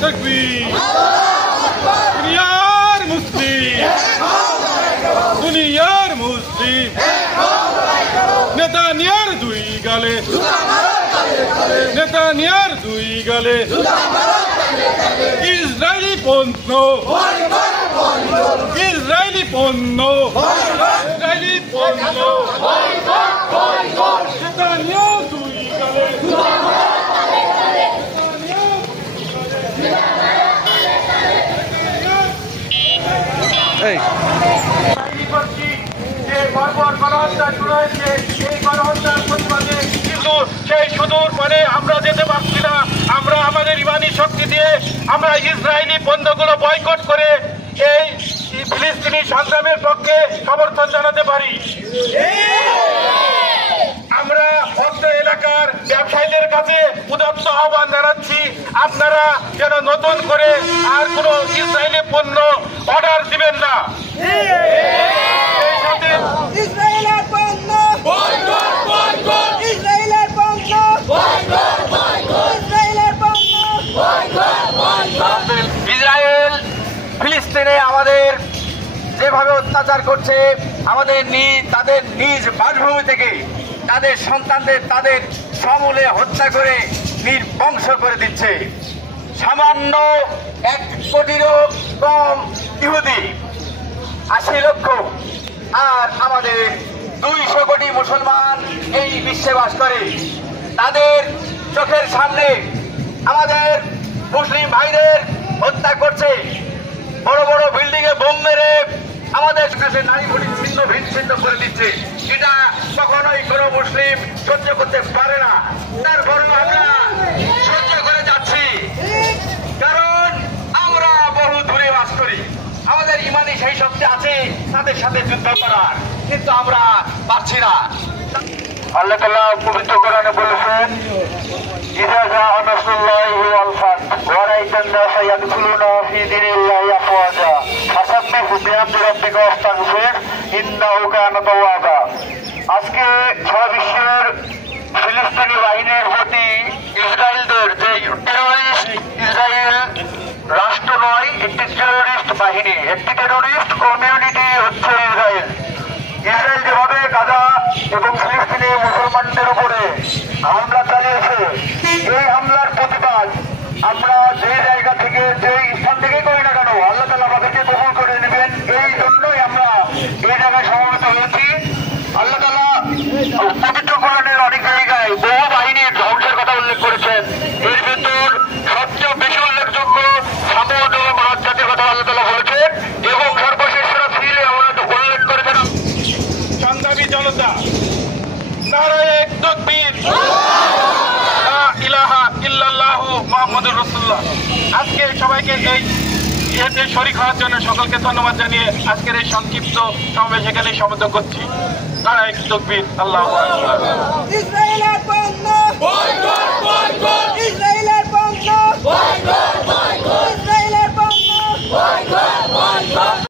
তাকবীর তাকবীর দুনিয়ার মুসলিম নেতানিয়ার দুই গালে ইসরায়েলি পণ্য নেতানিয়ার দুই গালে সেই সুদূর মানে আমরা যেতে পারছি না। আমরা আমাদের ইমানি শক্তি দিয়ে আমরা ইসরায়েলি পণ্যগুলো বয়কট করে এই ফিলিস্তিনি সংগ্রামের পক্ষে সমর্থন জানাতে পারি। আমরা অত্র এলাকার ব্যবসায়ীদের কাছে উদাত্ত আহ্বান জানাচ্ছি, আপনারা যেন নতুন করে আর কোনো ইসরায়েলি পণ্য অর্ডার দিবেন না। ইসরায়েল ফিলিস্তিনে আমাদের যেভাবে অত্যাচার করছে, আমাদের তাদের নিজ বাসভূমি থেকে তাদের সন্তানদের তাদের সমূলে হত্যা করে নির্বংশ করে দিচ্ছে। সামান্য 1 কোটিরও কম ইহুদি 80 লক্ষ, আর আমাদের 200 কোটি মুসলমান এই বিশ্বে বাস করে। তাদের চোখের সামনে আমাদের মুসলিম ভাইদের হত্যা করছে, বড় বড় বিল্ডিং এ বোম মেরে আমাদের কাছে নারী ভোটি ছিন্ন ভিন্ন করে দিচ্ছে। এটা কখনোই কোনো মুসলিম সহ্য করতে পারে না। তারপরেও আমরা সহ্য করে যাচ্ছি, কারণ আমরা বহু দূরে বাস করি। আমাদের ইমানি সেই শক্তি আছে তাদের সাথে যুদ্ধ করার, কিন্তু আমরা পারছি না। আল্লাহ তাআলা পবিত্র কোরআনে বলেছেন, ইযা জাআ নাসরুল্লাহি ওয়াল ফাত ওয়া রাআইতান নাসা ইয়াদখুলুনা ফি দীনিল্লাহি আফওয়াজা ফাসাব্বিহু বিহামদি রাব্বিকা ওয়াস্তাগফির ইন্নাহু কানা তাওয়াবা। আজকে সারা বিশ্বের ফিলিস্তিনি বাহিনীর প্রতি ইসরায়েলদের যে টেররিস্ট, ইসরায়েল রাষ্ট্র নয়, একটি টেররিস্ট বাহিনী, একটি টেররিস্ট কমিউনিটি হচ্ছে ইসরায়েল। ইসরায়েল যেভাবে গাজা এবং ফিলিস্তিনি মুসলমানদের উপরে হামলা চালিয়েছে, এই হামলার প্রতিবাদ আমরা যে জায়গা থেকে যে স্থান থেকে করি না কেন, আল্লাহ তাআলা আমাদেরকে কবুল করে নেবেন। এই জন্যই আমরা এই জায়গায় সমবেত হয়েছি। আল্লাহ তাআলা পবিত্র কোরআনের অনেক জায়গায় বহু বাহিনীর ধ্বংসের কথা উল্লেখ করেছেন। এর ভিতর সবচেয়ে বেশি উল্লেখযোগ্য সামুদ ও মাদ জাতির কথা আল্লাহ তাআলা বলেছেন, এবং সর্বশেষ সূরা ফিলে আমরা উল্লেখ করেছেন। সংগ্রামী জনতা, নারায়ে তাকবীর, লা ইলাহা ইল্লাল্লাহু মুহাম্মাদুর রাসূলুল্লাহ। আজকে সবাইকে এই এতে শরীক হওয়ার জন্য সকলকে ধন্যবাদ জানিয়ে আজকের এই সংক্ষিপ্ত সমাবেশ এখানেই সমাপ্ত করছি। নারায়ে তাকবীর, আল্লাহু আকবার।